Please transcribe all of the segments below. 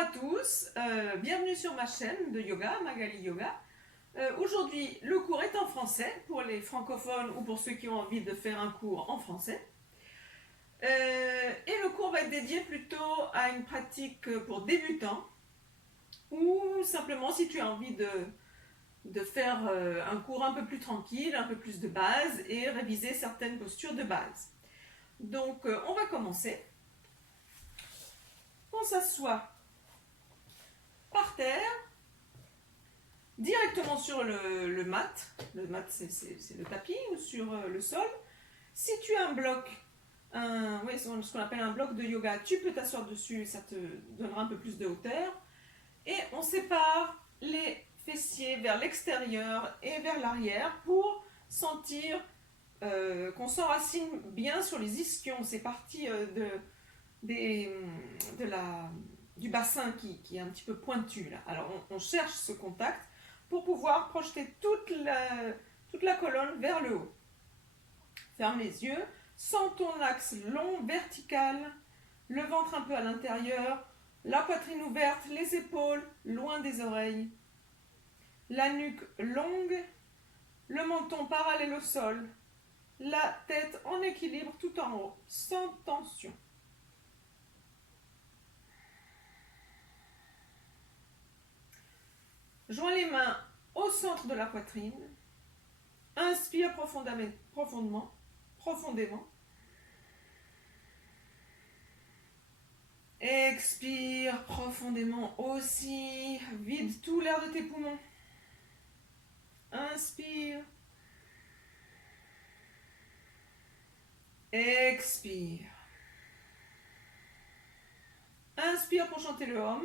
à tous, bienvenue sur ma chaîne de yoga, Magali Yoga. Aujourd'hui, le cours est en français pour les francophones ou pour ceux qui ont envie de faire un cours en français. Et le cours va être dédié plutôt à une pratique pour débutants ou simplement si tu as envie de faire un cours un peu plus tranquille, un peu plus de base et réviser certaines postures de base. Donc, on va commencer. On s'assoit par terre, directement sur le mat. Le mat, c'est le tapis ou sur le sol. Si tu as un bloc, ce qu'on appelle un bloc de yoga, tu peux t'asseoir dessus, ça te donnera un peu plus de hauteur. Et on sépare les fessiers vers l'extérieur et vers l'arrière pour sentir qu'on s'enracine bien sur les ischions, ces parties du bassin qui est un petit peu pointu là. Alors on cherche ce contact pour pouvoir projeter toute la colonne vers le haut. Ferme les yeux, sens ton axe long, vertical, le ventre un peu à l'intérieur, la poitrine ouverte, les épaules loin des oreilles, la nuque longue, le menton parallèle au sol, la tête en équilibre tout en haut, sans tension. Joins les mains au centre de la poitrine. Inspire profondément. Expire profondément aussi. Vide tout l'air de tes poumons. Inspire. Expire. Inspire pour chanter le Om.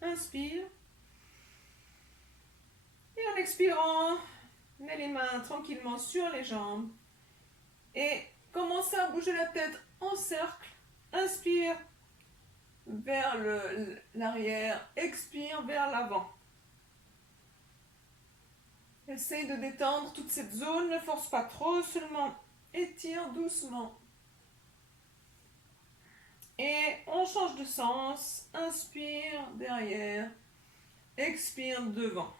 Inspire. Et en expirant, mets les mains tranquillement sur les jambes. Et commence à bouger la tête en cercle. Inspire vers l'arrière. Expire vers l'avant. Essaye de détendre toute cette zone. Ne force pas trop, seulement étire doucement. Et on change de sens. Inspire derrière. Expire devant.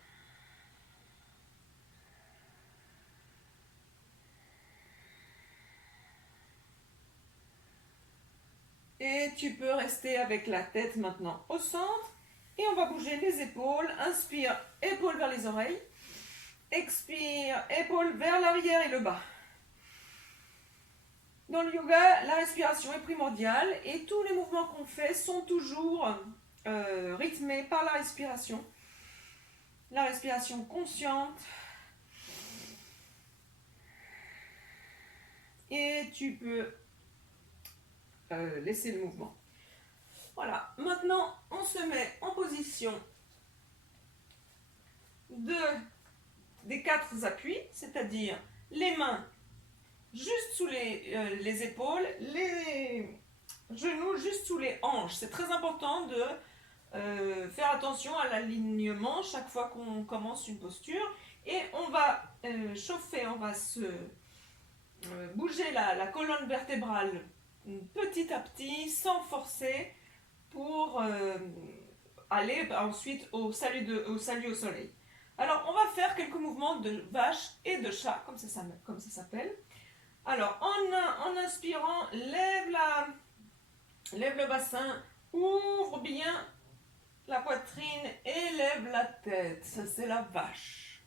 Et tu peux rester avec la tête maintenant au centre. Et on va bouger les épaules. Inspire, épaules vers les oreilles. Expire, épaules vers l'arrière et le bas. Dans le yoga, la respiration est primordiale et tous les mouvements qu'on fait sont toujours rythmés par la respiration. La respiration consciente. Et tu peux laisser le mouvement. Voilà, maintenant on se met en position des 4 appuis, c'est-à-dire les mains juste sous les épaules, les genoux juste sous les hanches. C'est très important de faire attention à l'alignement chaque fois qu'on commence une posture. Et on va chauffer, on va se bouger la colonne vertébrale petit à petit, sans forcer, pour aller ensuite au salut au soleil. Alors, on va faire quelques mouvements de vache et de chat, comme ça s'appelle. Alors, en inspirant, lève le bassin, ouvre bien la poitrine et lève la tête. Ça, c'est la vache.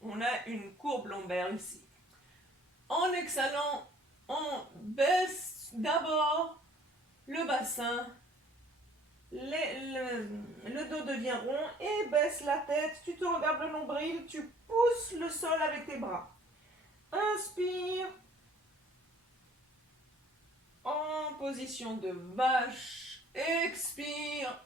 On a une courbe lombaire ici. En exhalant, on baisse d'abord le bassin, le dos devient rond et baisse la tête. Tu te regardes le nombril, tu pousses le sol avec tes bras. Inspire. En position de vache. Expire.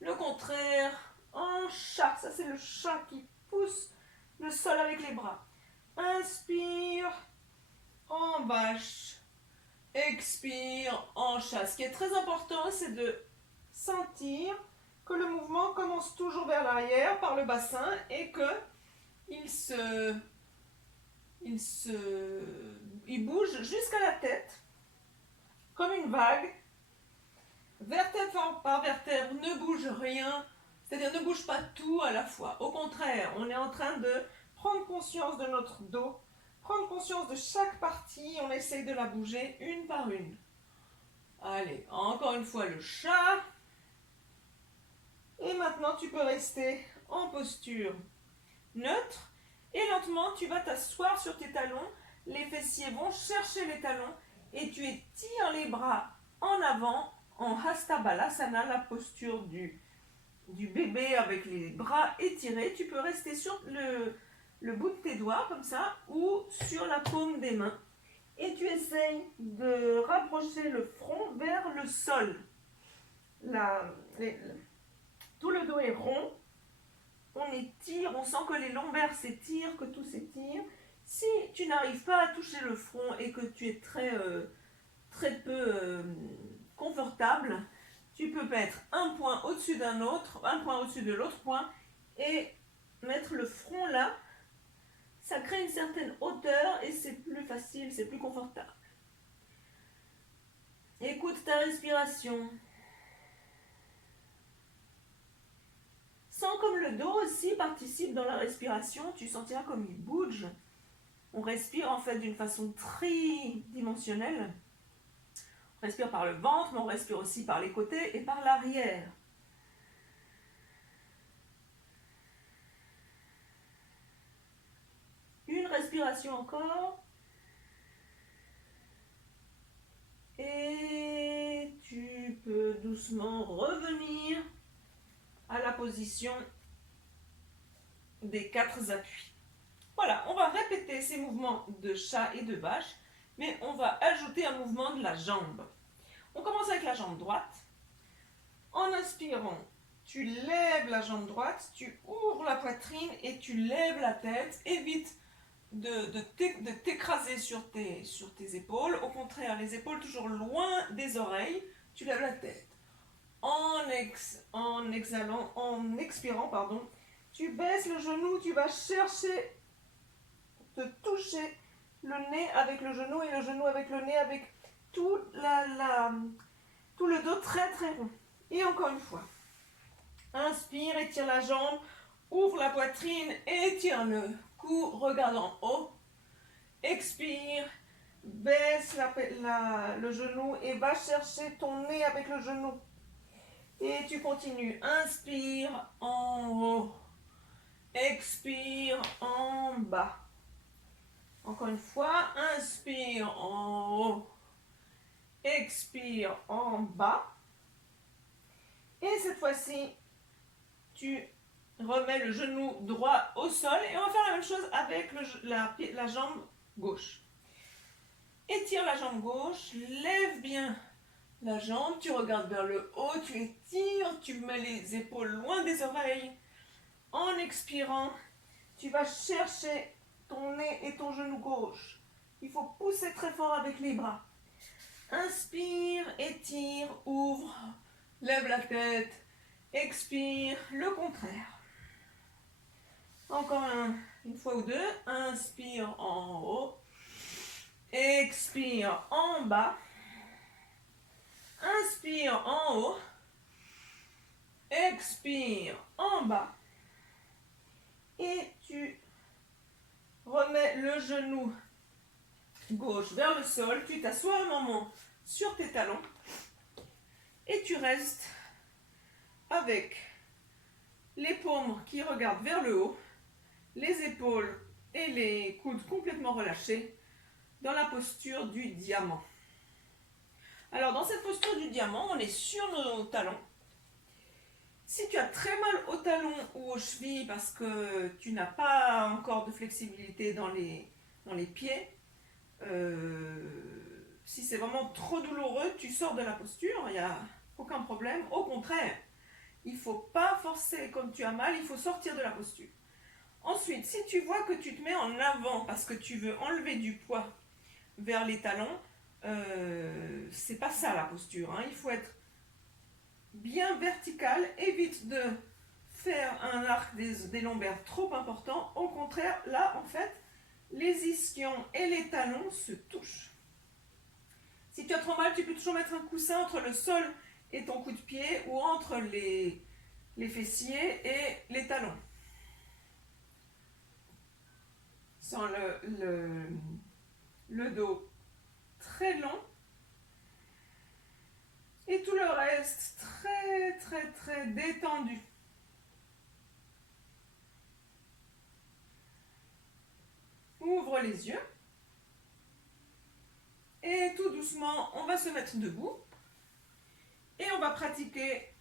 Le contraire. En chat. Ça, c'est le chat qui pousse le sol avec les bras. Inspire. En vache. expire, hanche. Ce qui est très important, c'est de sentir que le mouvement commence toujours vers l'arrière par le bassin et que il bouge jusqu'à la tête comme une vague, vertèbre par vertèbre, ne bouge rien, c'est-à-dire ne bouge pas tout à la fois. Au contraire, on est en train de prendre conscience de notre dos, prendre conscience de chaque partie, on essaye de la bouger une par une. Allez, encore une fois le chat. Et maintenant, tu peux rester en posture neutre. Et lentement, tu vas t'asseoir sur tes talons. Les fessiers vont chercher les talons. Et tu étires les bras en avant en Hasta Balasana, la posture du bébé avec les bras étirés. Tu peux rester sur le bout de tes doigts comme ça ou sur la paume des mains. Et tu essayes de rapprocher le front vers le sol. Tout le dos est rond. On étire, on sent que les lombaires s'étirent, que tout s'étire. Si tu n'arrives pas à toucher le front et que tu es très peu confortable, tu peux mettre un point au-dessus d'un autre, un point au-dessus de l'autre point et mettre le front là. Ça crée une certaine hauteur et c'est plus facile, c'est plus confortable. Écoute ta respiration. Sens comme le dos aussi participe dans la respiration, tu sentiras comme il bouge. On respire en fait d'une façon tridimensionnelle. On respire par le ventre, mais on respire aussi par les côtés et par l'arrière. Une respiration encore. Et tu peux doucement revenir à la position des 4 appuis. Voilà, on va répéter ces mouvements de chat et de vache, mais on va ajouter un mouvement de la jambe. On commence avec la jambe droite. En inspirant, tu lèves la jambe droite, tu ouvres la poitrine et tu lèves la tête. Évite de t'écraser sur tes épaules. Au contraire, les épaules toujours loin des oreilles. Tu lèves la tête. En expirant, tu baisses le genou, tu vas chercher te toucher le nez avec le genou et le genou avec le nez, avec tout le dos très très rond. Et encore une fois, inspire, étire la jambe, ouvre la poitrine, étire le cou, regarde en haut, expire, baisse le genou et va chercher ton nez avec le genou. Et tu continues, inspire en haut, expire en bas. Encore une fois, inspire en haut, expire en bas. Et cette fois-ci, tu remets le genou droit au sol et on va faire la même chose avec la jambe gauche. Étire la jambe gauche, lève bien la jambe, tu regardes vers le haut, tu étires, tu mets les épaules loin des oreilles. En expirant, tu vas chercher ton nez et ton genou gauche. Il faut pousser très fort avec les bras. Inspire, étire, ouvre, lève la tête, expire, le contraire. Encore une fois ou deux. Inspire en haut, expire en bas. Inspire en haut, expire en bas. Et tu remets le genou gauche vers le sol. Tu t'assois un moment sur tes talons. Et tu restes avec les paumes qui regardent vers le haut, les épaules et les coudes complètement relâchés dans la posture du diamant. Alors dans cette posture du diamant, on est sur nos talons. Si tu as très mal aux talons ou aux chevilles parce que tu n'as pas encore de flexibilité dans les pieds, si c'est vraiment trop douloureux, tu sors de la posture, il n'y a aucun problème. Au contraire, il ne faut pas forcer comme tu as mal, il faut sortir de la posture. Ensuite, si tu vois que tu te mets en avant parce que tu veux enlever du poids vers les talons, c'est pas ça la posture, hein. Il faut être bien vertical, évite de faire un arc des lombaires trop important. Au contraire, là en fait, les ischions et les talons se touchent. Si tu as trop mal, tu peux toujours mettre un coussin entre le sol et ton coup de pied ou entre les fessiers et les talons. Sans le dos très long et tout le reste très très très détendu. Ouvre les yeux et tout doucement on va se mettre debout et on va pratiquer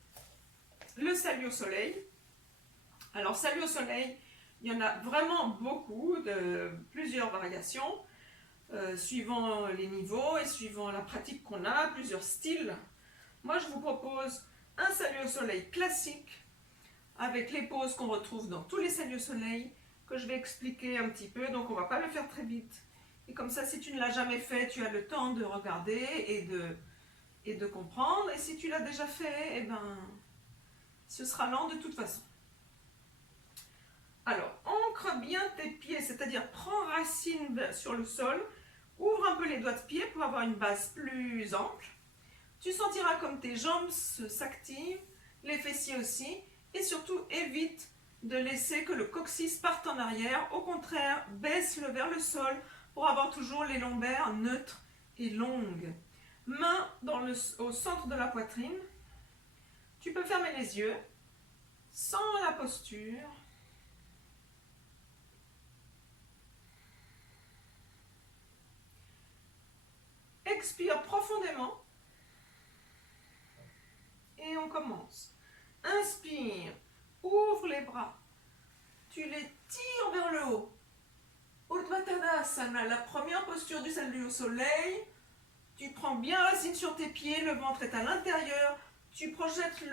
le salut au soleil. Alors salut au soleil, il y en a vraiment beaucoup, de plusieurs variations, suivant les niveaux et suivant la pratique qu'on a, plusieurs styles. Moi je vous propose un salut au soleil classique avec les poses qu'on retrouve dans tous les saluts au soleil, que je vais expliquer un petit peu, donc on ne va pas le faire très vite. Et comme ça, si tu ne l'as jamais fait, tu as le temps de regarder et de comprendre. Et si tu l'as déjà fait, eh ben, ce sera lent de toute façon. Alors, ancre bien tes pieds, c'est-à-dire prends racine sur le sol, ouvre un peu les doigts de pied pour avoir une base plus ample. Tu sentiras comme tes jambes s'activent, les fessiers aussi, et surtout évite de laisser que le coccyx parte en arrière. Au contraire, baisse-le vers le sol pour avoir toujours les lombaires neutres et longues. Main au centre de la poitrine. Tu peux fermer les yeux sans la posture. Expire profondément. Et on commence. Inspire, ouvre les bras. Tu les tires vers le haut. Uttanasana, la première posture du salut au soleil. Tu prends bien racine sur tes pieds, le ventre est à l'intérieur. Tu projettes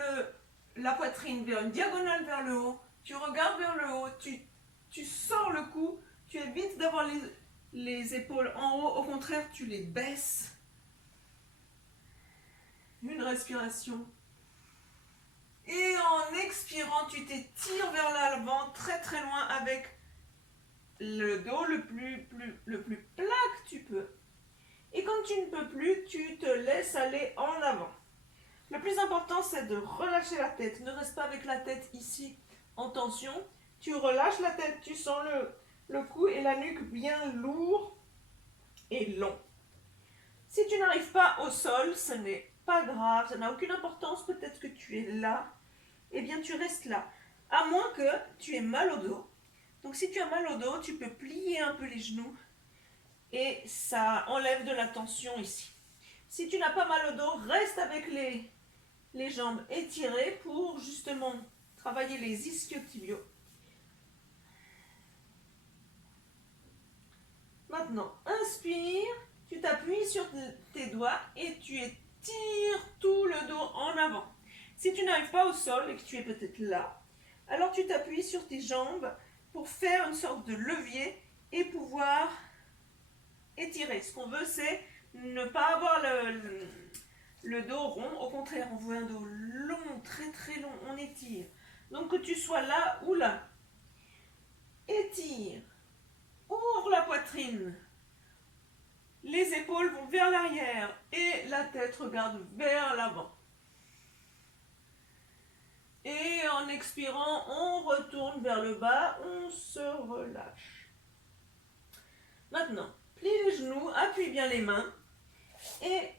la poitrine vers une diagonale vers le haut. Tu regardes vers le haut, tu sors le cou. Tu évites d'avoir les épaules en haut. Au contraire, tu les baisses. Une respiration. Et en expirant, tu t'étires vers l'avant, très très loin, avec le dos le plus plat que tu peux. Et quand tu ne peux plus, tu te laisses aller en avant. Le plus important, c'est de relâcher la tête. Ne reste pas avec la tête ici en tension. Tu relâches la tête, tu sens le cou et la nuque bien lourds et longs. Si tu n'arrives pas au sol, ce n'est pas grave, ça n'a aucune importance. Peut-être que tu es là, eh bien tu restes là. À moins que tu aies mal au dos. Donc si tu as mal au dos, tu peux plier un peu les genoux et ça enlève de la tension ici. Si tu n'as pas mal au dos, reste avec les jambes étirées pour justement travailler les ischios-tibiaux. Maintenant, inspire, tu t'appuies sur tes doigts et tu étires tout le dos en avant. Si tu n'arrives pas au sol et que tu es peut-être là, alors tu t'appuies sur tes jambes pour faire une sorte de levier et pouvoir étirer. Ce qu'on veut, c'est ne pas avoir le dos rond. Au contraire, on veut un dos long, très très long. On étire. Donc que tu sois là ou là. Étire. Ouvre la poitrine. Les épaules vont vers l'arrière et la tête regarde vers l'avant. Et en expirant, on retourne vers le bas, on se relâche. Maintenant, plie les genoux, appuie bien les mains et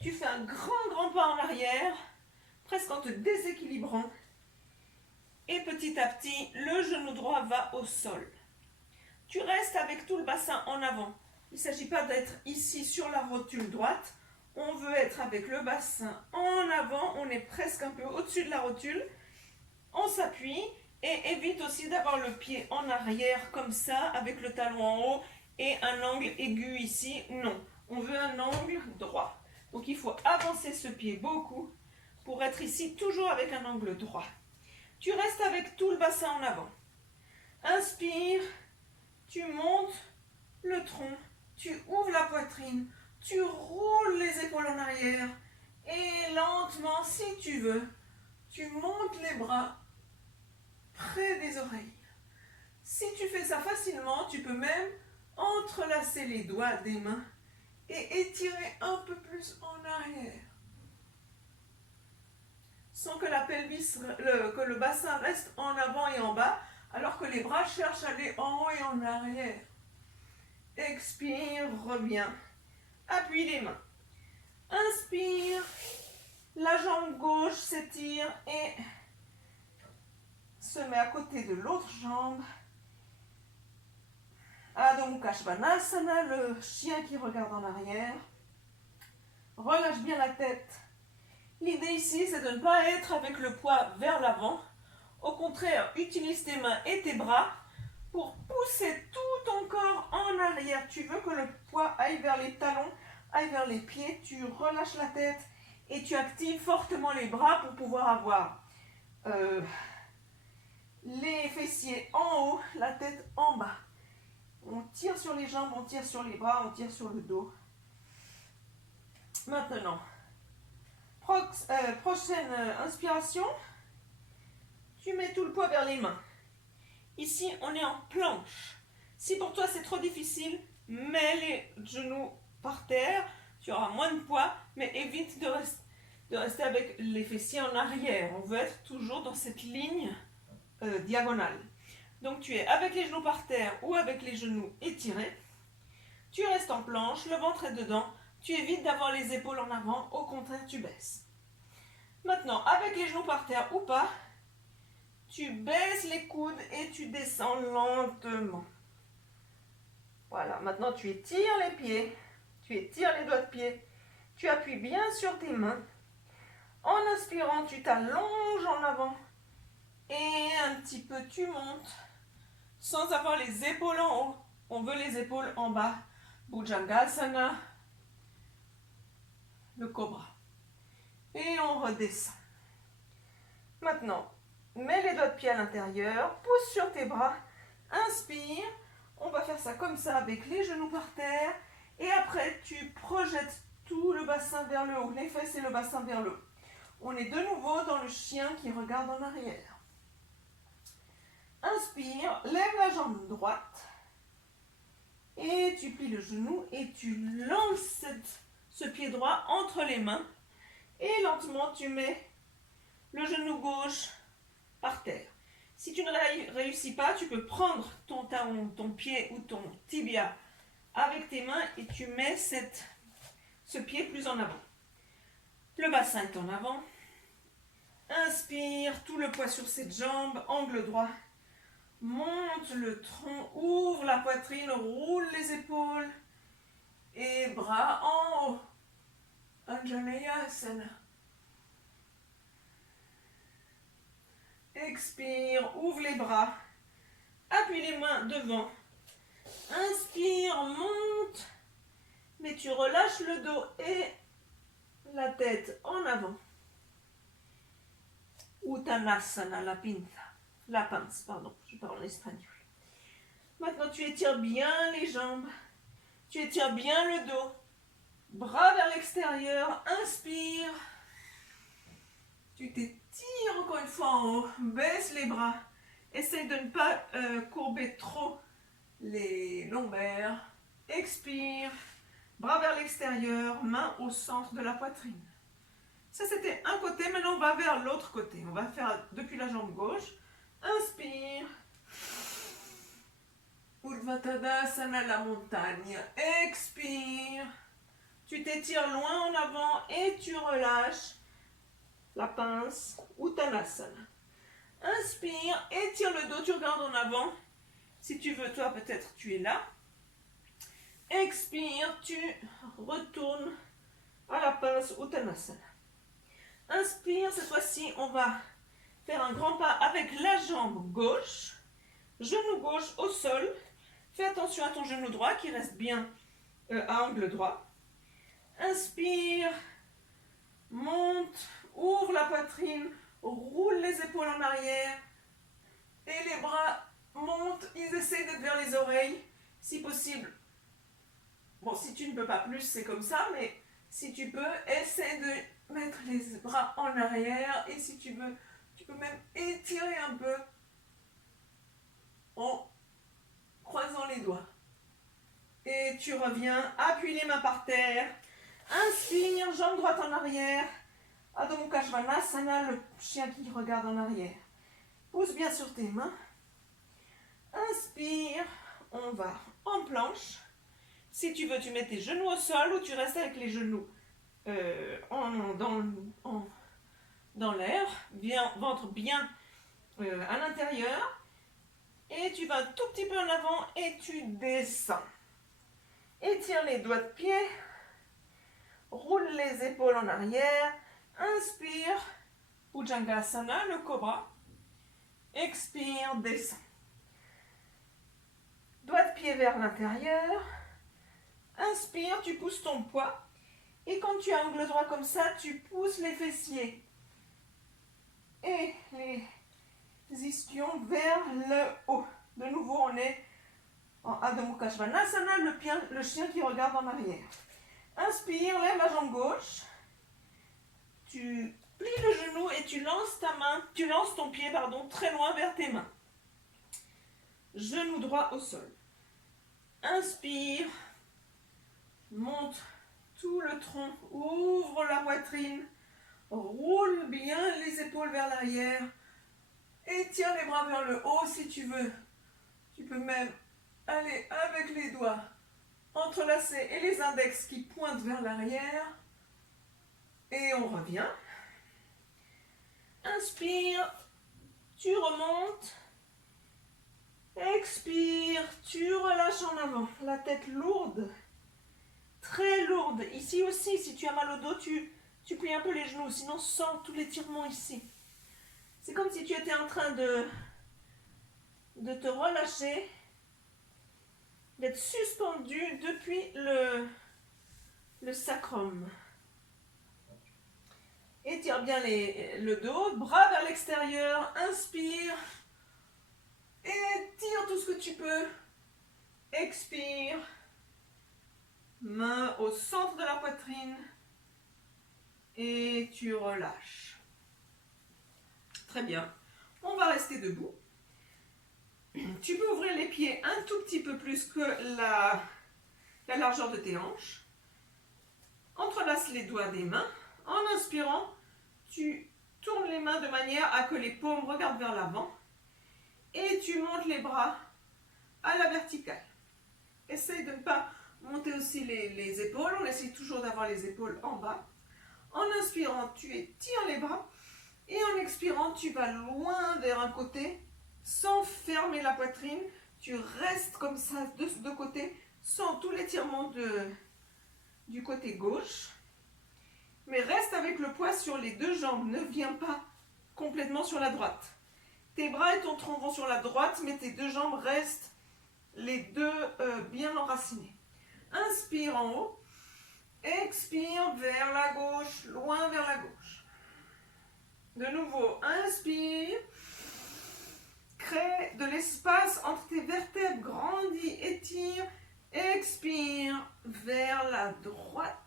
tu fais un grand pas en arrière, presque en te déséquilibrant. Et petit à petit, le genou droit va au sol. Tu restes avec tout le bassin en avant. Il ne s'agit pas d'être ici sur la rotule droite. On veut être avec le bassin en avant. On est presque un peu au-dessus de la rotule. On s'appuie et évite aussi d'avoir le pied en arrière comme ça, avec le talon en haut et un angle aigu ici. Non, on veut un angle droit. Donc il faut avancer ce pied beaucoup pour être ici toujours avec un angle droit. Tu restes avec tout le bassin en avant. Inspire, tu montes le tronc, tu ouvres la poitrine, Tu roules les épaules en arrière et lentement, si tu veux, tu montes les bras près des oreilles. Si tu fais ça facilement, tu peux même entrelacer les doigts des mains et étirer un peu plus en arrière. Sans que la pelvis, que le bassin reste en avant et en bas, alors que les bras cherchent à aller en haut et en arrière. Expire, reviens. Appuie les mains. Inspire. La jambe gauche s'étire et se met à côté de l'autre jambe. Adho Mukha Svanasana, le chien qui regarde en arrière. Relâche bien la tête. L'idée ici, c'est de ne pas être avec le poids vers l'avant. Au contraire, utilise tes mains et tes bras pour pousser tout ton corps en arrière. Tu veux que le poids aille vers les talons, aille vers les pieds. Tu relâches la tête et tu actives fortement les bras pour pouvoir avoir les fessiers en haut, la tête en bas. On tire sur les jambes, on tire sur les bras, on tire sur le dos. Maintenant, prochaine inspiration, tu mets tout le poids vers les mains. Ici, on est en planche. Si pour toi c'est trop difficile, mets les genoux par terre. Tu auras moins de poids, mais évite de rester avec les fessiers en arrière. On veut être toujours dans cette ligne diagonale. Donc tu es avec les genoux par terre ou avec les genoux étirés. Tu restes en planche, le ventre est dedans. Tu évites d'avoir les épaules en avant, au contraire tu baisses. Maintenant, avec les genoux par terre ou pas, tu baisses les coudes et tu descends lentement. Voilà, maintenant tu étires les pieds, tu étires les doigts de pied, tu appuies bien sur tes mains. En inspirant, tu t'allonges en avant et un petit peu tu montes sans avoir les épaules en haut. On veut les épaules en bas. Bhujangasana, le cobra. Et on redescend. Maintenant, mets les doigts de pied à l'intérieur, pousse sur tes bras, inspire. On va faire ça comme ça avec les genoux par terre. Et après, tu projettes tout le bassin vers le haut, les fesses et le bassin vers le haut. On est de nouveau dans le chien qui regarde en arrière. Inspire, lève la jambe droite. Et tu plies le genou et tu lances ce pied droit entre les mains. Et lentement, tu mets le genou gauche par terre. Si tu ne réussis pas, tu peux prendre ton talon, ton pied ou ton tibia avec tes mains et tu mets ce pied plus en avant. Le bassin est en avant. Inspire, tout le poids sur cette jambe, angle droit. Monte le tronc, ouvre la poitrine, roule les épaules et bras en haut. Anjaneyasana. Expire, ouvre les bras, appuie les mains devant. Inspire, monte, mais tu relâches le dos et la tête en avant. Uttanasana, la pince, pardon, je parle en espagnol. Maintenant, tu étires bien les jambes, tu étires bien le dos, bras vers l'extérieur, inspire. Tu t'étires encore une fois en haut, baisse les bras. Essaye de ne pas courber trop les lombaires. Expire, bras vers l'extérieur, main au centre de la poitrine. Ça c'était un côté, maintenant on va vers l'autre côté. On va faire depuis la jambe gauche. Inspire. Urdhva-tadasana, la montagne. Expire. Tu t'étires loin en avant et tu relâches. La pince, Uttanasana. Inspire, étire le dos, tu regardes en avant. Si tu veux, toi, peut-être, tu es là. Expire, tu retournes à la pince, Uttanasana. Inspire, cette fois-ci, on va faire un grand pas avec la jambe gauche. Genou gauche au sol. Fais attention à ton genou droit qui reste bien à angle droit. Inspire, monte, ouvre la poitrine, roule les épaules en arrière et les bras montent, ils essaient d'être vers les oreilles. Si possible, Bon, si tu ne peux pas plus, c'est comme ça, mais si tu peux, essaie de mettre les bras en arrière. Et si tu veux, tu peux même étirer un peu en croisant les doigts. Et tu reviens, appuie les mains par terre. Inspire, jambe droite en arrière. Adho Mukha Svanasana, le chien qui regarde en arrière. Pousse bien sur tes mains. Inspire, on va en planche. Si tu veux, tu mets tes genoux au sol ou tu restes avec les genoux dans l'air, ventre bien à l'intérieur. Et tu vas un tout petit peu en avant et tu descends. Étire les doigts de pied. Roule les épaules en arrière. Inspire, Bhujangasana, le cobra. Expire, descend. Doigts de pied vers l'intérieur. Inspire, tu pousses ton poids. Et quand tu as angle droit comme ça, tu pousses les fessiers et les ischions vers le haut. De nouveau, on est en Adho Mukha Svanasana, le chien qui regarde en arrière. Inspire, lève la jambe gauche. Tu plies le genou et tu lances ton pied, très loin vers tes mains. Genou droit au sol. Inspire, monte tout le tronc, ouvre la poitrine, roule bien les épaules vers l'arrière, étire les bras vers le haut si tu veux. Tu peux même aller avec les doigts entrelacés et les index qui pointent vers l'arrière. Et on revient. Inspire, tu remontes. Expire, tu relâches en avant. La tête lourde, très lourde. Ici aussi, si tu as mal au dos, tu plies un peu les genoux. Sinon, sens tout l'étirement ici. C'est comme si tu étais en train de te relâcher, d'être suspendu depuis le sacrum. Étire bien le dos, bras vers l'extérieur, inspire, étire tout ce que tu peux, expire, main au centre de la poitrine et tu relâches. Très bien, on va rester debout. Tu peux ouvrir les pieds un tout petit peu plus que la largeur de tes hanches. Entrelace les doigts des mains. En inspirant, tu tournes les mains de manière à que les paumes regardent vers l'avant. Et tu montes les bras à la verticale. Essaye de ne pas monter aussi les épaules. On essaye toujours d'avoir les épaules en bas. En inspirant, tu étires les bras. Et en expirant, tu vas loin vers un côté sans fermer la poitrine. Tu restes comme ça de côté sans tout l'étirement du côté gauche. Mais reste avec le poids sur les deux jambes. Ne viens pas complètement sur la droite. Tes bras et ton tronc vont sur la droite, mais tes deux jambes restent les deux bien enracinés. Inspire en haut. Expire vers la gauche, loin vers la gauche. De nouveau, inspire. Crée de l'espace entre tes vertèbres, grandis, étire. Expire vers la droite.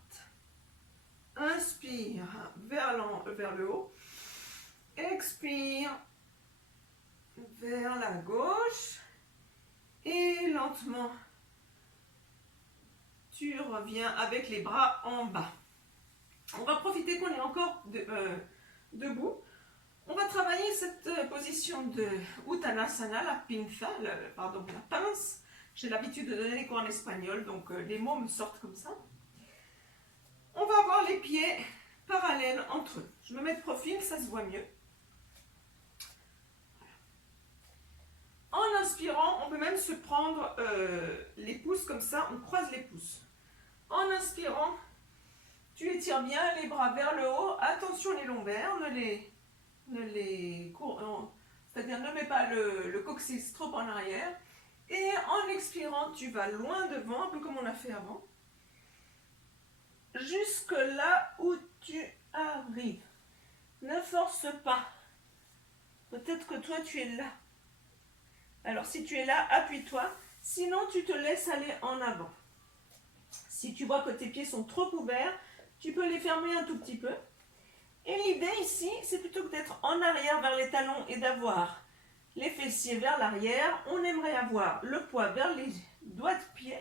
Inspire vers le haut. Expire vers la gauche. Et lentement, tu reviens avec les bras en bas. On va profiter qu'on est encore debout. On va travailler cette position de Uttanasana, la pinza, la pince. J'ai l'habitude de donner les cours en espagnol, donc les mots me sortent comme ça. On va avoir les pieds parallèles entre eux. Je me mets de profil, ça se voit mieux. En inspirant, on peut même se prendre les pouces comme ça, on croise les pouces. En inspirant, tu étires bien les bras vers le haut. Attention les lombaires, c'est-à-dire ne mets pas le coccyx trop en arrière. Et en expirant, tu vas loin devant, un peu comme on a fait avant. Jusque là où tu arrives. Ne force pas. Peut-être que toi tu es là. Alors si tu es là, appuie-toi. Sinon tu te laisses aller en avant. Si tu vois que tes pieds sont trop ouverts, tu peux les fermer un tout petit peu. Et l'idée ici, c'est plutôt que d'être en arrière vers les talons et d'avoir les fessiers vers l'arrière, on aimerait avoir le poids vers les doigts de pied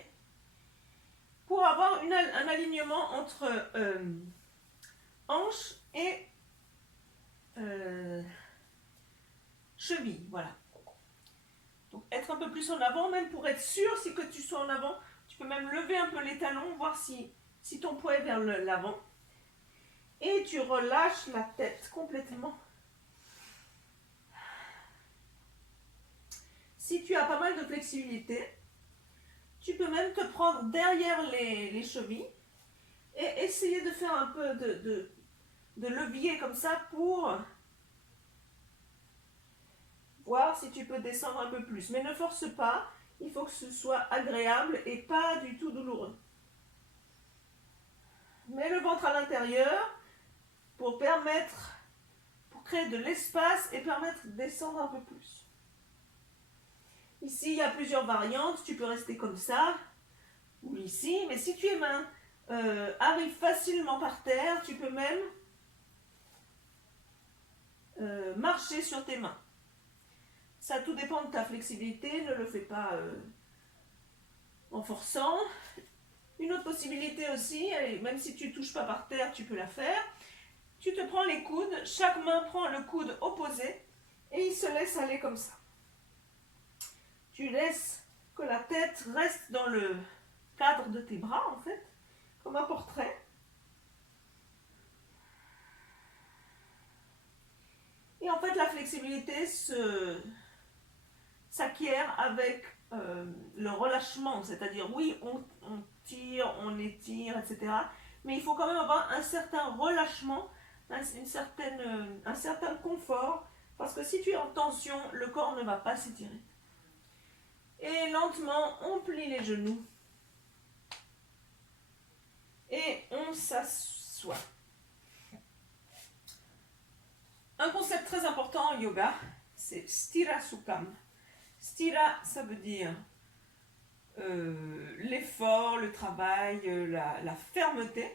pour avoir un alignement entre hanche et cheville. Voilà. Donc être un peu plus en avant, même pour être sûr si que tu sois en avant, tu peux même lever un peu les talons, voir si ton poids est vers l'avant. Et tu relâches la tête complètement. Si tu as pas mal de flexibilité, tu peux même te prendre derrière les chevilles et essayer de faire un peu de levier comme ça pour voir si tu peux descendre un peu plus. Mais ne force pas, il faut que ce soit agréable et pas du tout douloureux. Mets le ventre à l'intérieur pour créer de l'espace et permettre de descendre un peu plus. Ici, il y a plusieurs variantes. Tu peux rester comme ça ou ici. Mais si tes mains arrivent facilement par terre, tu peux même marcher sur tes mains. Ça, tout dépend de ta flexibilité. Ne le fais pas en forçant. Une autre possibilité aussi, même si tu ne touches pas par terre, tu peux la faire. Tu te prends les coudes. Chaque main prend le coude opposé et il se laisse aller comme ça. Tu laisses que la tête reste dans le cadre de tes bras, en fait, comme un portrait. Et en fait, la flexibilité s'acquiert avec le relâchement. C'est-à-dire, oui, on tire, on étire, etc. Mais il faut quand même avoir un certain relâchement, un certain confort. Parce que si tu es en tension, le corps ne va pas s'étirer. Et lentement, on plie les genoux. Et on s'assoit. Un concept très important en yoga, c'est Stira Sukham. Stira, ça veut dire l'effort, le travail, la fermeté.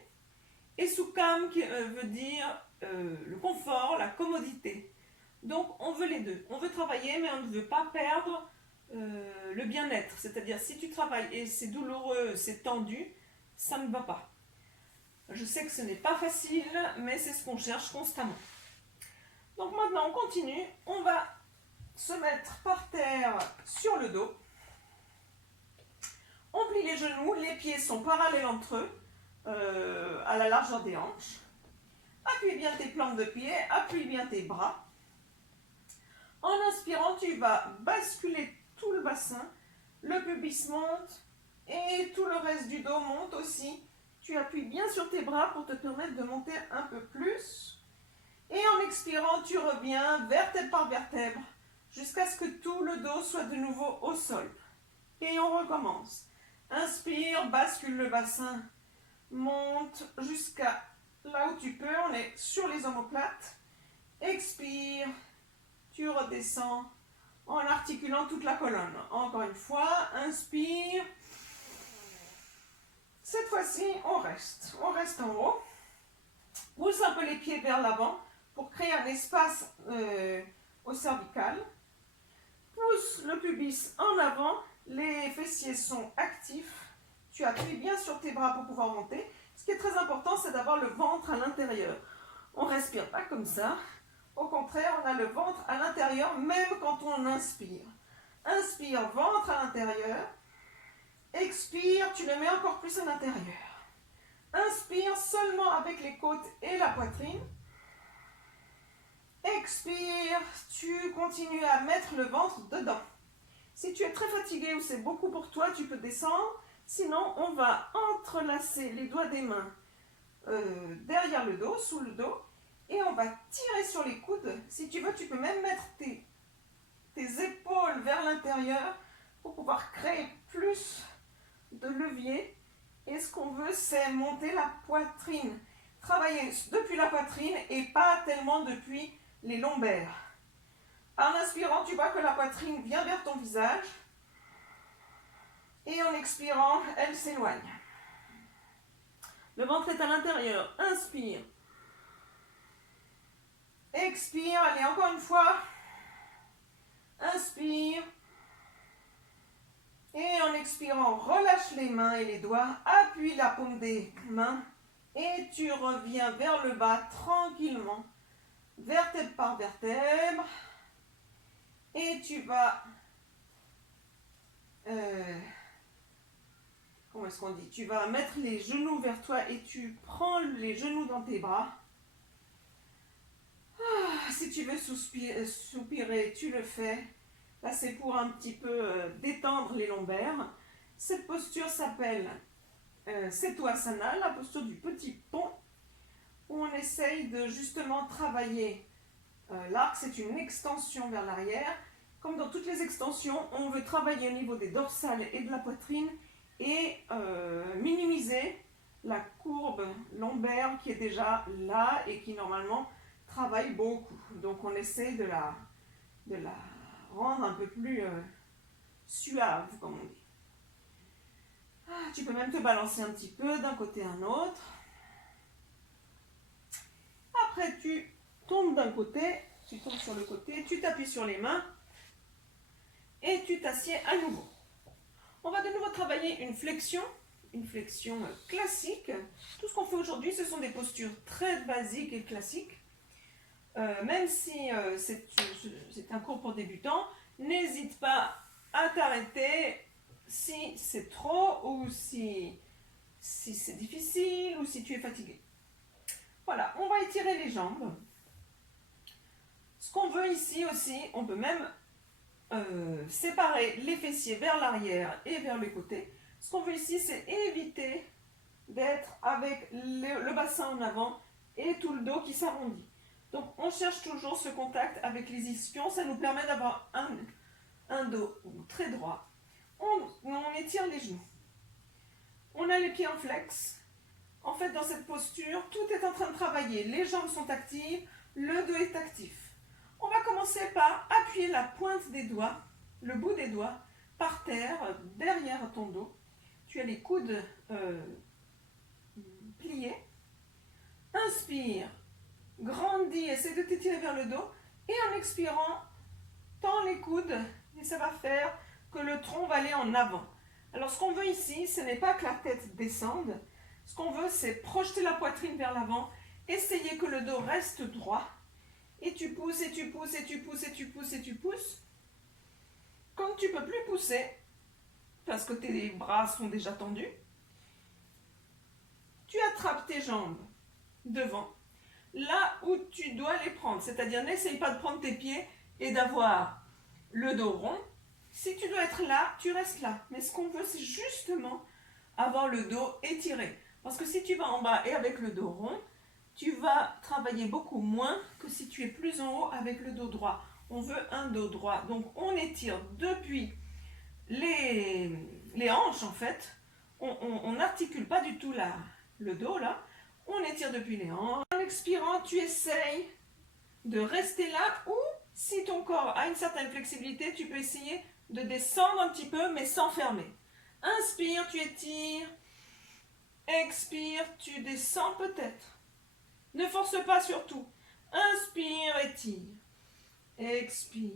Et Sukham qui veut dire le confort, la commodité. Donc on veut les deux. On veut travailler, mais on ne veut pas perdre le bien-être. C'est-à-dire, si tu travailles et c'est douloureux, c'est tendu, ça ne va pas. Je sais que ce n'est pas facile, mais c'est ce qu'on cherche constamment. Donc maintenant, on continue. On va se mettre par terre sur le dos. On plie les genoux, les pieds sont parallèles entre eux, à la largeur des hanches. Appuie bien tes plantes de pied, appuie bien tes bras. En inspirant, tu vas basculer tout le bassin, le pubis monte et tout le reste du dos monte aussi. Tu appuies bien sur tes bras pour te permettre de monter un peu plus. Et en expirant, tu reviens vertèbre par vertèbre jusqu'à ce que tout le dos soit de nouveau au sol. Et on recommence. Inspire, bascule le bassin, monte jusqu'à là où tu peux, on est sur les omoplates. Expire, tu redescends en articulant toute la colonne. Encore une fois, inspire. Cette fois-ci, on reste en haut. Pousse un peu les pieds vers l'avant pour créer un espace au cervical. Pousse le pubis en avant, les fessiers sont actifs. Tu appuies bien sur tes bras pour pouvoir monter. Ce qui est très important, c'est d'avoir le ventre à l'intérieur. On ne respire pas comme ça. Au contraire, on a le ventre à l'intérieur, même quand on inspire. Inspire, ventre à l'intérieur. Expire, tu le mets encore plus à l'intérieur. Inspire seulement avec les côtes et la poitrine. Expire, tu continues à mettre le ventre dedans. Si tu es très fatigué ou c'est beaucoup pour toi, tu peux descendre. Sinon, on va entrelacer les doigts des mains derrière le dos, sous le dos. Et on va tirer sur les coudes. Si tu veux, tu peux même mettre tes épaules vers l'intérieur pour pouvoir créer plus de levier. Et ce qu'on veut, c'est monter la poitrine. Travailler depuis la poitrine et pas tellement depuis les lombaires. En inspirant, tu vois que la poitrine vient vers ton visage. Et en expirant, elle s'éloigne. Le ventre est à l'intérieur. Inspire. Expire. Allez, encore une fois. Inspire. Et en expirant, relâche les mains et les doigts. Appuie la paume des mains. Et tu reviens vers le bas tranquillement. Vertèbre par vertèbre. Et tu vas... comment est-ce qu'on dit? Tu vas mettre les genoux vers toi et tu prends les genoux dans tes bras. Si tu veux soupirer, tu le fais. Là, c'est pour un petit peu détendre les lombaires. Cette posture s'appelle Setuasana, la posture du petit pont, où on essaye de justement travailler l'arc. C'est une extension vers l'arrière. Comme dans toutes les extensions, on veut travailler au niveau des dorsales et de la poitrine et minimiser la courbe lombaire qui est déjà là et qui normalement travaille beaucoup. Donc on essaie de la rendre un peu plus suave, comme on dit. Tu peux même te balancer un petit peu d'un côté à un autre. Après tu tombes d'un côté, tu tombes sur le côté, tu t'appuies sur les mains et tu t'assieds à nouveau. On va de nouveau travailler une flexion classique. Tout ce qu'on fait aujourd'hui, ce sont des postures très basiques et classiques. Même si c'est un cours pour débutants, n'hésite pas à t'arrêter si c'est trop ou si c'est difficile ou si tu es fatigué. Voilà, on va étirer les jambes. Ce qu'on veut ici aussi, on peut même séparer les fessiers vers l'arrière et vers le côté. Ce qu'on veut ici, c'est éviter d'être avec le bassin en avant et tout le dos qui s'arrondit. Donc on cherche toujours ce contact avec les ischions, ça nous permet d'avoir un dos très droit. On étire les genoux. On a les pieds en flex. En fait, dans cette posture, tout est en train de travailler. Les jambes sont actives, le dos est actif. On va commencer par appuyer la pointe des doigts, le bout des doigts, par terre, derrière ton dos. Tu as les coudes pliés. Inspire, grandis, essaie de t'étirer vers le dos. Et en expirant, tends les coudes et ça va faire que le tronc va aller en avant. Alors ce qu'on veut ici, ce n'est pas que la tête descende. Ce qu'on veut, c'est projeter la poitrine vers l'avant, essayer que le dos reste droit. Et tu pousses, et tu pousses, et tu pousses, et tu pousses, et tu pousses. Quand tu ne peux plus pousser, parce que tes bras sont déjà tendus, tu attrapes tes jambes devant, là où tu dois les prendre. C'est-à-dire, n'essaye pas de prendre tes pieds et d'avoir le dos rond. Si tu dois être là, tu restes là. Mais ce qu'on veut, c'est justement avoir le dos étiré. Parce que si tu vas en bas et avec le dos rond, tu vas travailler beaucoup moins que si tu es plus en haut avec le dos droit. On veut un dos droit. Donc on étire depuis les hanches en fait. On n'articule pas du tout le dos là. On étire depuis les hanches. En expirant, tu essayes de rester là ou si ton corps a une certaine flexibilité, tu peux essayer de descendre un petit peu mais sans fermer. Inspire, tu étires. Expire, tu descends peut-être. Ne force pas surtout. Inspire, étire. Expire.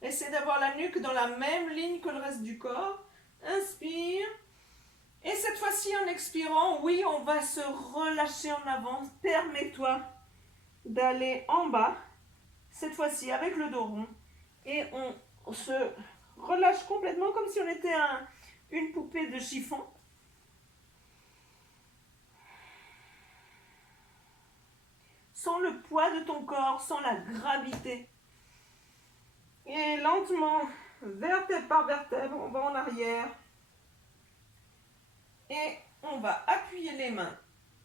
Essaie d'avoir la nuque dans la même ligne que le reste du corps. Inspire. Et cette fois-ci, en expirant, oui, on va se relâcher en avant. Permets-toi d'aller en bas. Cette fois-ci, avec le dos rond. Et on se relâche complètement comme si on était une poupée de chiffon. Sans le poids de ton corps, sans la gravité. Et lentement, vertèbre par vertèbre, on va en arrière. Et on va appuyer les mains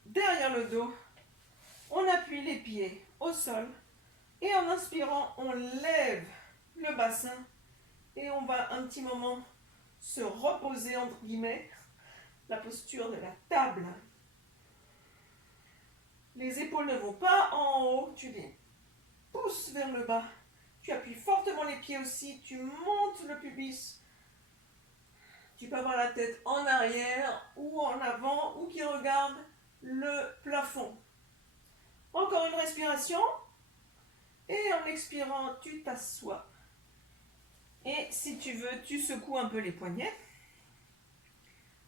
derrière le dos. On appuie les pieds au sol. Et en inspirant, on lève le bassin. Et on va un petit moment se reposer, entre guillemets, la posture de la table. Les épaules ne vont pas en haut, tu les pousses vers le bas. Tu appuies fortement les pieds aussi, tu montes le pubis. Tu peux avoir la tête en arrière ou en avant ou qui regarde le plafond. Encore une respiration. Et en expirant, tu t'assois. Et si tu veux, tu secoues un peu les poignets.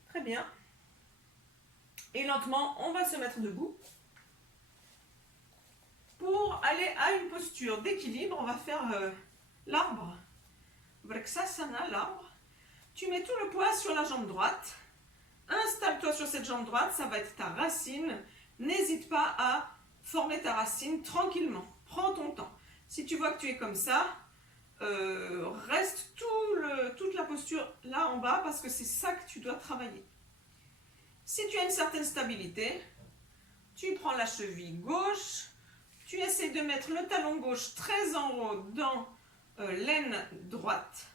Très bien. Et lentement, on va se mettre debout. Pour aller à une posture d'équilibre, on va faire l'arbre. Vrksasana, l'arbre. Tu mets tout le poids sur la jambe droite. Installe-toi sur cette jambe droite, ça va être ta racine. N'hésite pas à former ta racine tranquillement. Prends ton temps. Si tu vois que tu es comme ça, reste toute la posture là en bas parce que c'est ça que tu dois travailler. Si tu as une certaine stabilité, tu prends la cheville gauche, tu essaies de mettre le talon gauche très en haut dans l'aine droite.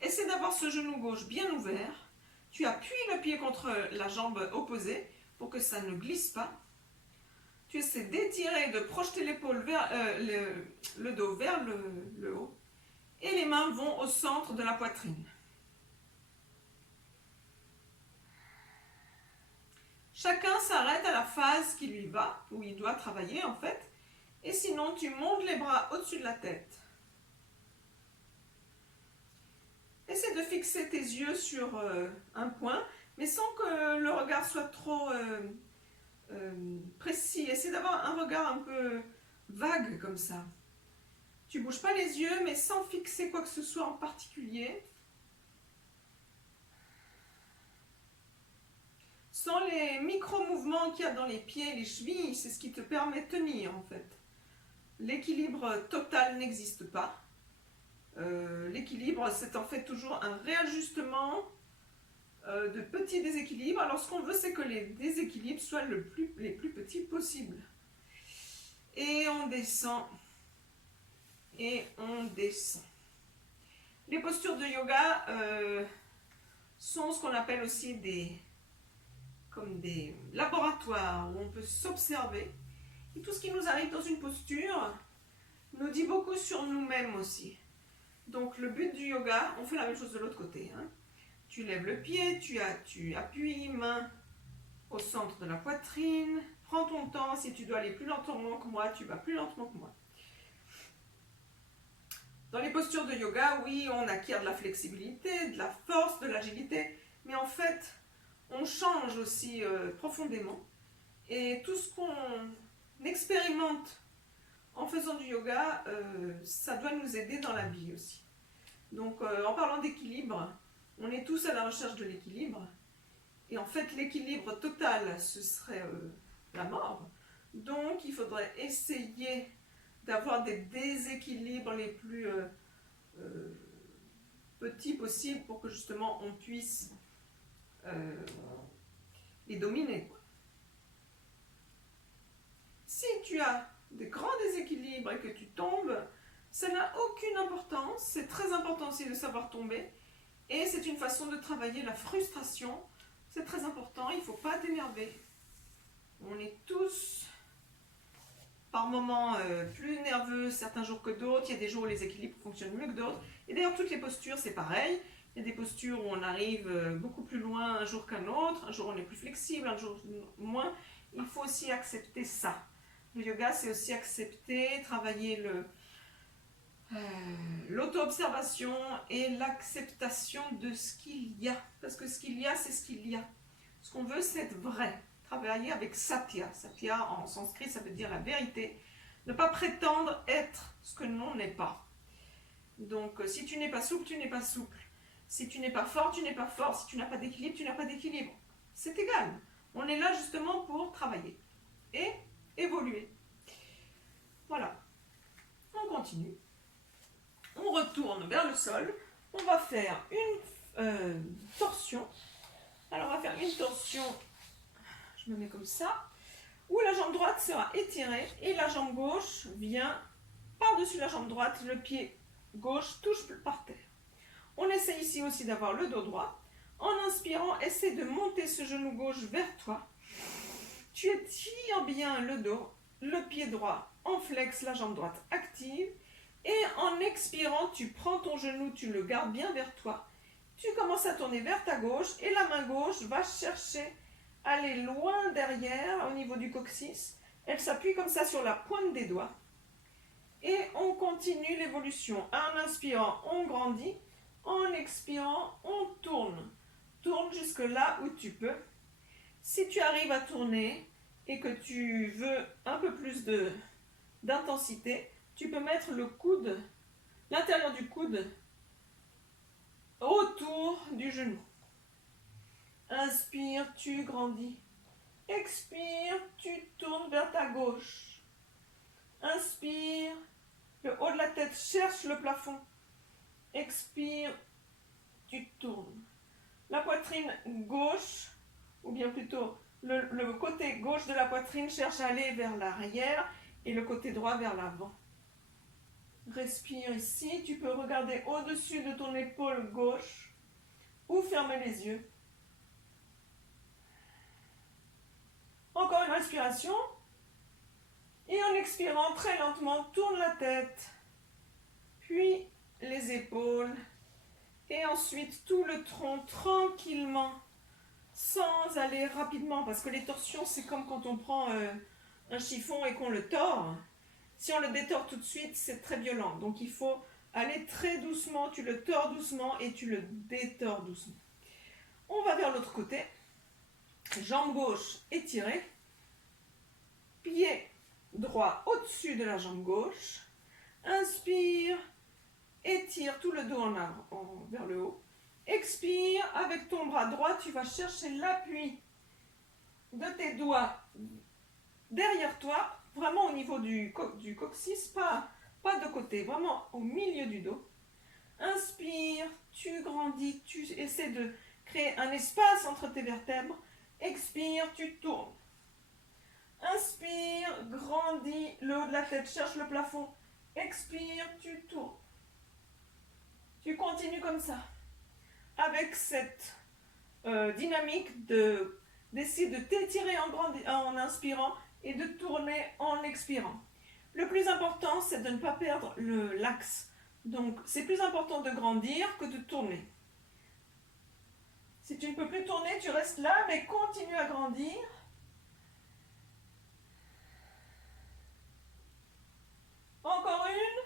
Essaie d'avoir ce genou gauche bien ouvert. Tu appuies le pied contre la jambe opposée pour que ça ne glisse pas. Tu essaies d'étirer, de projeter l'épaule vers le dos vers le haut. Et les mains vont au centre de la poitrine. Chacun s'arrête à la phase qui lui va, où il doit travailler en fait. Et sinon, tu montes les bras au-dessus de la tête. Essaie de fixer tes yeux sur un point, mais sans que le regard soit trop précis. Essaie d'avoir un regard un peu vague comme ça. Tu ne bouges pas les yeux, mais sans fixer quoi que ce soit en particulier. Sans les micro-mouvements qu'il y a dans les pieds et les chevilles, c'est ce qui te permet de tenir en fait. L'équilibre total n'existe pas. L'équilibre, c'est en fait toujours un réajustement de petits déséquilibres. Alors ce qu'on veut, c'est que les déséquilibres soient les plus petits possibles. Et on descend. Et on descend. Les postures de yoga sont ce qu'on appelle aussi comme des laboratoires où on peut s'observer. Et tout ce qui nous arrive dans une posture nous dit beaucoup sur nous-mêmes aussi. Donc le but du yoga, on fait la même chose de l'autre côté. Hein. Tu lèves le pied, tu appuies, main au centre de la poitrine. Prends ton temps, si tu dois aller plus lentement que moi, tu vas plus lentement que moi. Dans les postures de yoga, oui, on acquiert de la flexibilité, de la force, de l'agilité, mais en fait, on change aussi profondément. Et tout ce qu'on expérimente en faisant du yoga, ça doit nous aider dans la vie aussi. Donc, en parlant d'équilibre, on est tous à la recherche de l'équilibre. Et en fait, l'équilibre total, ce serait la mort. Donc, il faudrait essayer d'avoir des déséquilibres les plus petits possibles pour que justement on puisse les dominer. Si tu as des grands déséquilibres et que tu tombes, ça n'a aucune importance. C'est très important aussi de savoir tomber. Et c'est une façon de travailler la frustration. C'est très important, il ne faut pas t'énerver. On est tous par moments plus nerveux certains jours que d'autres. Il y a des jours où les équilibres fonctionnent mieux que d'autres. Et d'ailleurs, toutes les postures, c'est pareil. Il y a des postures où on arrive beaucoup plus loin un jour qu'un autre. Un jour, on est plus flexible, un jour moins. Il faut aussi accepter ça. Le yoga, c'est aussi accepter, travailler l'auto-observation et l'acceptation de ce qu'il y a. Parce que ce qu'il y a, c'est ce qu'il y a. Ce qu'on veut, c'est être vrai. Travailler avec satya. Satya, en sanskrit, ça veut dire la vérité. Ne pas prétendre être ce que l'on n'est pas. Donc, si tu n'es pas souple, tu n'es pas souple. Si tu n'es pas fort, tu n'es pas fort. Si tu n'as pas d'équilibre, tu n'as pas d'équilibre. C'est égal. On est là justement pour travailler et évoluer. Voilà. On continue. On retourne vers le sol. On va faire une torsion. Alors, on va faire une torsion. Je me mets comme ça. Où la jambe droite sera étirée et la jambe gauche vient par-dessus la jambe droite. Le pied gauche touche par terre. On essaie ici aussi d'avoir le dos droit. En inspirant, essaie de monter ce genou gauche vers toi. Tu étires bien le dos, le pied droit en flex, la jambe droite active. Et en expirant, tu prends ton genou, tu le gardes bien vers toi. Tu commences à tourner vers ta gauche et la main gauche va chercher aller loin derrière au niveau du coccyx. Elle s'appuie comme ça sur la pointe des doigts. Et on continue l'évolution. En inspirant, on grandit. En expirant, on tourne. Tourne jusque là où tu peux. Si tu arrives à tourner et que tu veux un peu plus d'intensité, tu peux mettre le coude, l'intérieur du coude, autour du genou. Inspire, tu grandis. Expire, tu tournes vers ta gauche. Inspire, le haut de la tête cherche le plafond. Expire, tu tournes. La poitrine gauche, ou bien plutôt le côté gauche de la poitrine cherche à aller vers l'arrière et le côté droit vers l'avant. Respire ici, tu peux regarder au-dessus de ton épaule gauche ou fermer les yeux. Encore une respiration. Et en expirant très lentement, tourne la tête, puis les épaules, et ensuite tout le tronc tranquillement, sans aller rapidement, parce que les torsions, c'est comme quand on prend un chiffon et qu'on le tord. Si on le détord tout de suite, c'est très violent. Donc il faut aller très doucement, tu le tords doucement et tu le détords doucement. On va vers l'autre côté. Jambe gauche étirée. Pied droit au-dessus de la jambe gauche. Inspire, étire tout le dos vers le haut. Expire, avec ton bras droit, tu vas chercher l'appui de tes doigts derrière toi, vraiment au niveau du coccyx, pas de côté, vraiment au milieu du dos. Inspire, tu grandis, tu essaies de créer un espace entre tes vertèbres. Expire, tu tournes. Inspire, grandis, le haut de la tête cherche le plafond. Expire, tu tournes. Tu continues comme ça, avec cette dynamique d'essayer de t'étirer en inspirant et de tourner en expirant. Le plus important, c'est de ne pas perdre l'axe. Donc, c'est plus important de grandir que de tourner. Si tu ne peux plus tourner, tu restes là, mais continue à grandir. Encore une.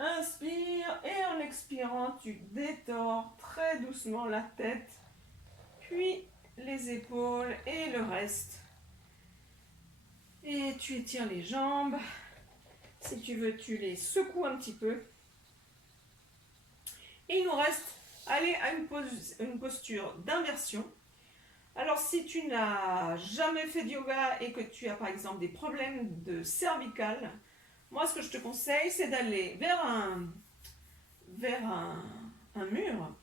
Inspire et en expirant, tu détords très doucement la tête, puis les épaules et le reste. Et tu étires les jambes. Si tu veux, tu les secoues un petit peu. Et il nous reste aller à une posture d'inversion. Alors, si tu n'as jamais fait de yoga et que tu as par exemple des problèmes de cervicales, moi, ce que je te conseille, c'est d'aller vers un mur.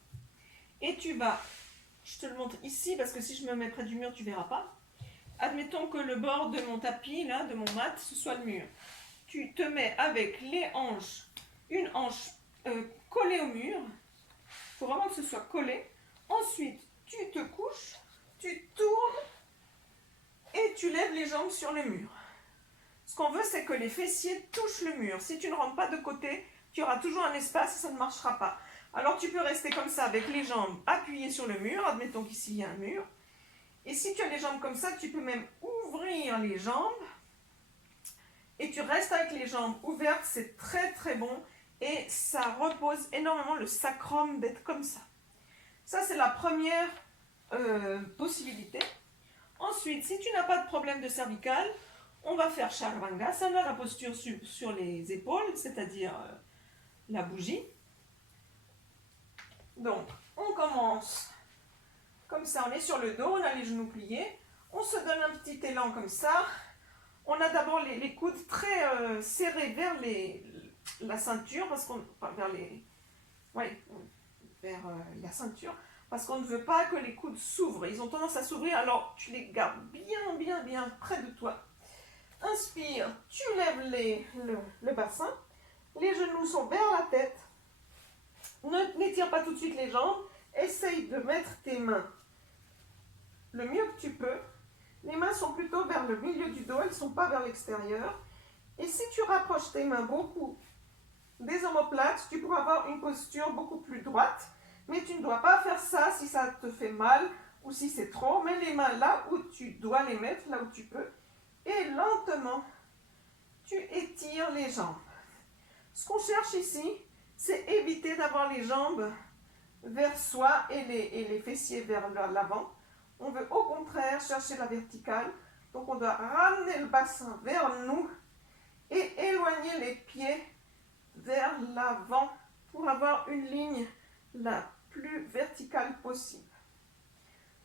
Et tu vas, je te le montre ici, parce que si je me mets près du mur, tu ne verras pas. Admettons que le bord de mon tapis, là, de mon mat, ce soit le mur. Tu te mets avec les hanches, une hanche collée au mur. Il faut vraiment que ce soit collé. Ensuite, tu te couches, tu tournes et tu lèves les jambes sur le mur. Ce qu'on veut, c'est que les fessiers touchent le mur. Si tu ne rentres pas de côté, tu auras toujours un espace et ça ne marchera pas. Alors tu peux rester comme ça avec les jambes appuyées sur le mur. Admettons qu'ici il y a un mur. Et si tu as les jambes comme ça, tu peux même ouvrir les jambes. Et tu restes avec les jambes ouvertes, c'est très très bon. Et ça repose énormément le sacrum d'être comme ça. Ça, c'est la première possibilité. Ensuite, si tu n'as pas de problème de cervicale, on va faire Chaturanga-Asana, la posture sur les épaules, c'est-à-dire la bougie. Donc, on commence comme ça, on est sur le dos, on a les genoux pliés, on se donne un petit élan comme ça. On a d'abord les coudes très serrés vers la ceinture, parce qu'on vers la ceinture, parce qu'on ne veut pas que les coudes s'ouvrent. Ils ont tendance à s'ouvrir, alors tu les gardes bien près de toi. Inspire, tu lèves le bassin, les genoux sont vers la tête. N'étire pas tout de suite les jambes, essaye de mettre tes mains le mieux que tu peux. Les mains sont plutôt vers le milieu du dos, elles ne sont pas vers l'extérieur. Et si tu rapproches tes mains beaucoup des omoplates, tu pourras avoir une posture beaucoup plus droite. Mais tu ne dois pas faire ça si ça te fait mal ou si c'est trop, mets les mains là où tu dois les mettre, là où tu peux, et lentement, tu étires les jambes. Ce qu'on cherche ici, c'est éviter d'avoir les jambes vers soi et les fessiers vers l'avant. On veut au contraire chercher la verticale. Donc on doit ramener le bassin vers nous et éloigner les pieds vers l'avant pour avoir une ligne la plus verticale possible.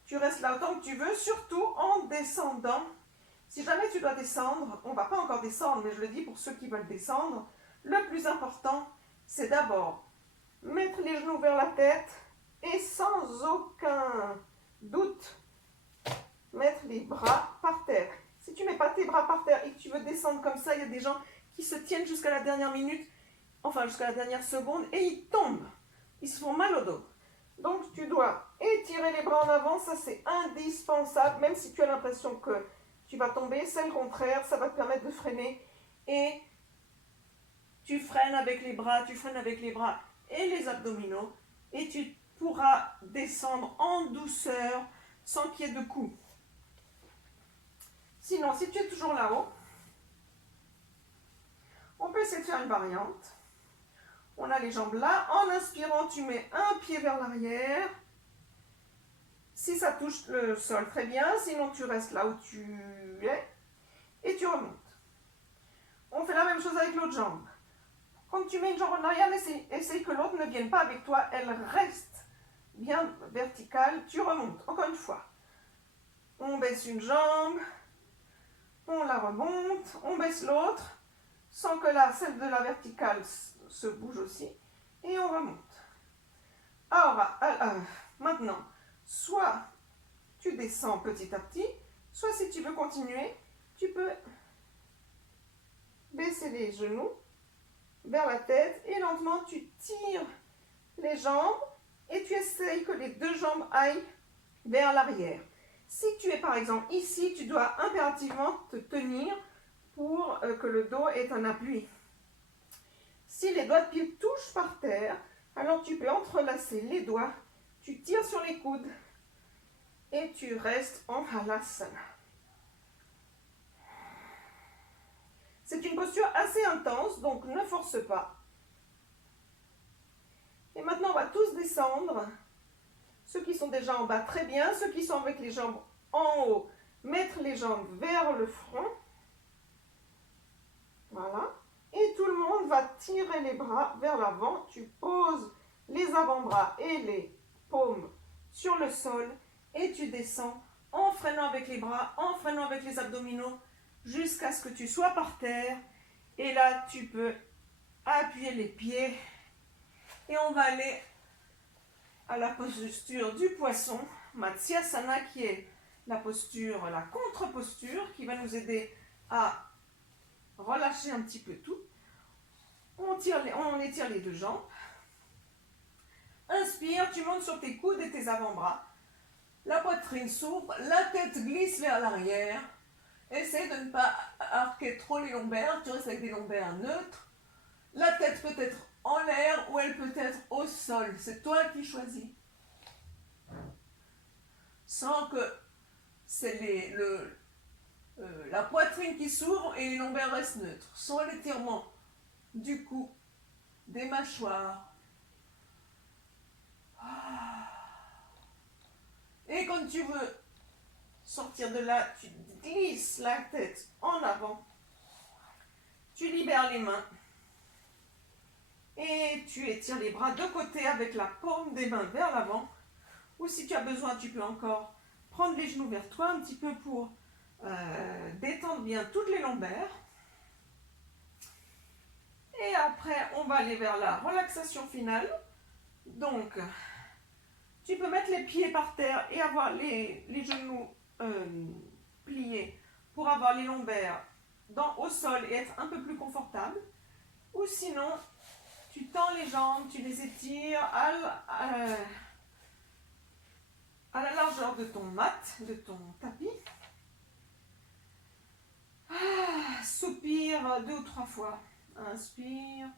Tu restes là autant que tu veux, surtout en descendant. Si jamais tu dois descendre, on ne va pas encore descendre, mais je le dis pour ceux qui veulent descendre, le plus important, c'est d'abord mettre les genoux vers la tête et sans aucun doute, mettre les bras par terre. Si tu ne mets pas tes bras par terre et que tu veux descendre comme ça, il y a des gens qui se tiennent jusqu'à la dernière minute, enfin jusqu'à la dernière seconde, et ils tombent. Ils se font mal au dos. Donc tu dois étirer les bras en avant, ça c'est indispensable, même si tu as l'impression que tu vas tomber, c'est le contraire, ça va te permettre de freiner. Et tu freines avec les bras, et les abdominaux, et tu pourras descendre en douceur sans qu'il y ait de coups. Sinon, si tu es toujours là-haut, on peut essayer de faire une variante. On a les jambes là. En inspirant, tu mets un pied vers l'arrière. Si ça touche le sol, très bien. Sinon, tu restes là où tu es et tu remontes. On fait la même chose avec l'autre jambe. Quand tu mets une jambe en arrière, essaye que l'autre ne vienne pas avec toi. Elle reste bien verticale. Tu remontes. Encore une fois. On baisse une jambe. On la remonte. On baisse l'autre. Sans que celle de la verticale se bouge aussi. Et on remonte. Alors, maintenant, soit tu descends petit à petit, soit si tu veux continuer, tu peux baisser les genoux vers la tête et lentement tu tires les jambes et tu essayes que les deux jambes aillent vers l'arrière. Si tu es par exemple ici, tu dois impérativement te tenir pour que le dos ait un appui. Si les doigts de pied touchent par terre, alors tu peux entrelacer les doigts, tu tires sur les coudes et tu restes en halasana. C'est une posture assez intense, donc ne force pas. Et maintenant, on va tous descendre. Ceux qui sont déjà en bas, très bien. Ceux qui sont avec les jambes en haut, mettre les jambes vers le front. Voilà. Et tout le monde va tirer les bras vers l'avant. Tu poses les avant-bras et les paumes sur le sol et tu descends en freinant avec les bras, en freinant avec les abdominaux jusqu'à ce que tu sois par terre. Et là, tu peux appuyer les pieds et on va aller à la posture du poisson, Matsyasana, qui est la posture, la contre-posture qui va nous aider à relâcher un petit peu tout. On étire les deux jambes. Inspire, tu montes sur tes coudes et tes avant-bras. La poitrine s'ouvre, la tête glisse vers l'arrière. Essaye de ne pas arquer trop les lombaires, tu restes avec des lombaires neutres. La tête peut être en l'air ou elle peut être au sol, c'est toi qui choisis. Sans que c'est la poitrine qui s'ouvre et les lombaires restent neutres. Sans l'étirement du cou, des mâchoires. Et quand tu veux sortir de là, tu glisses la tête en avant. Tu libères les mains. Et tu étires les bras de côté avec la paume des mains vers l'avant. Ou si tu as besoin, tu peux encore prendre les genoux vers toi un petit peu pour détendre bien toutes les lombaires. Et après, on va aller vers la relaxation finale. Donc, tu peux mettre les pieds par terre et avoir les genoux pliés pour avoir les lombaires au sol et être un peu plus confortable. Ou sinon, tu tends les jambes, tu les étires à la largeur de ton mat, de ton tapis. Soupire 2 ou 3 fois. Inspire.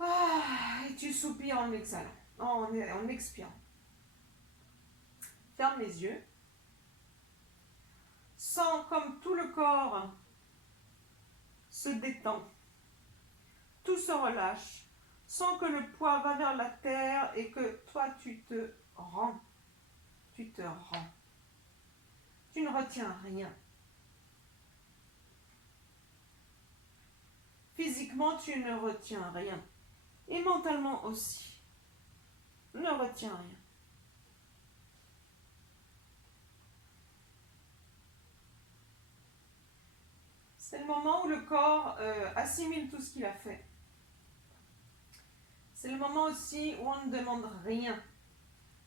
Et tu soupires en exhalant, en expirant. Ferme les yeux. Sens comme tout le corps se détend. Tout se relâche. Sens que le poids va vers la terre et que toi, tu te rends. Tu te rends. Tu ne retiens rien. Physiquement, tu ne retiens rien. Et mentalement aussi. Ne retiens rien. C'est le moment où le corps assimile tout ce qu'il a fait. C'est le moment aussi où on ne demande rien.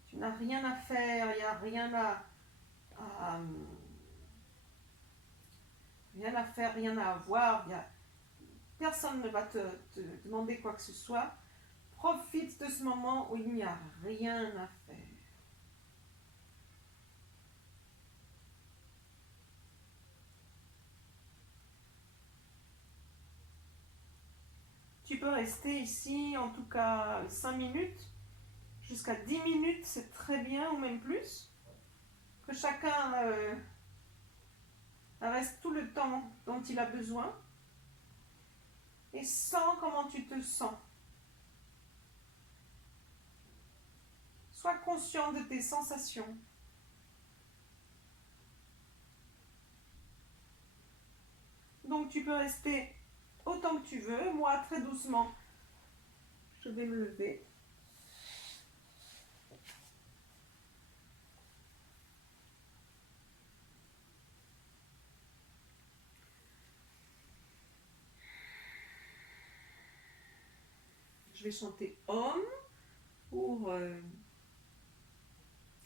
Tu n'as rien à faire, il n'y a rien à faire, rien à avoir. Personne ne va te demander quoi que ce soit. Profite de ce moment où il n'y a rien à faire. Tu peux rester ici, en tout cas 5 minutes, jusqu'à 10 minutes, c'est très bien, ou même plus. Que chacun reste tout le temps dont il a besoin. Et sens comment tu te sens. Sois conscient de tes sensations. Donc tu peux rester autant que tu veux. Moi, très doucement, je vais me lever. Je vais chanter Om pour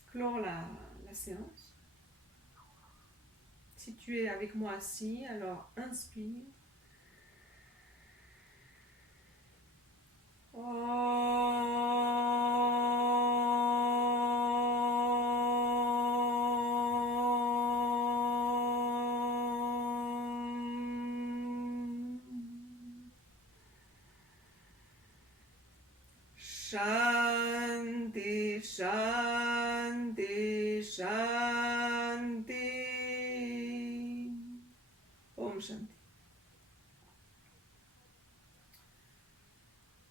clore la séance. Si tu es avec moi assis, alors inspire. Shanti, Shanti, Shanti. Om Shanti.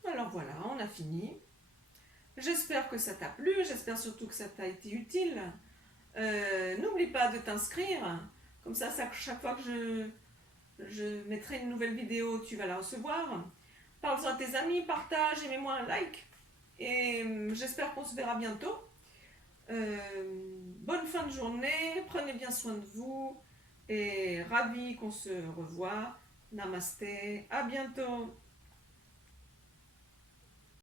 Alors voilà, on a fini. J'espère que ça t'a plu, j'espère surtout que ça t'a été utile. N'oublie pas de t'inscrire, comme ça chaque fois que je mettrai une nouvelle vidéo, tu vas la recevoir. Parle-en à tes amis, partage, mets-moi un like. Et j'espère qu'on se verra bientôt. Bonne fin de journée, prenez bien soin de vous. Et ravi qu'on se revoie. Namasté, à bientôt.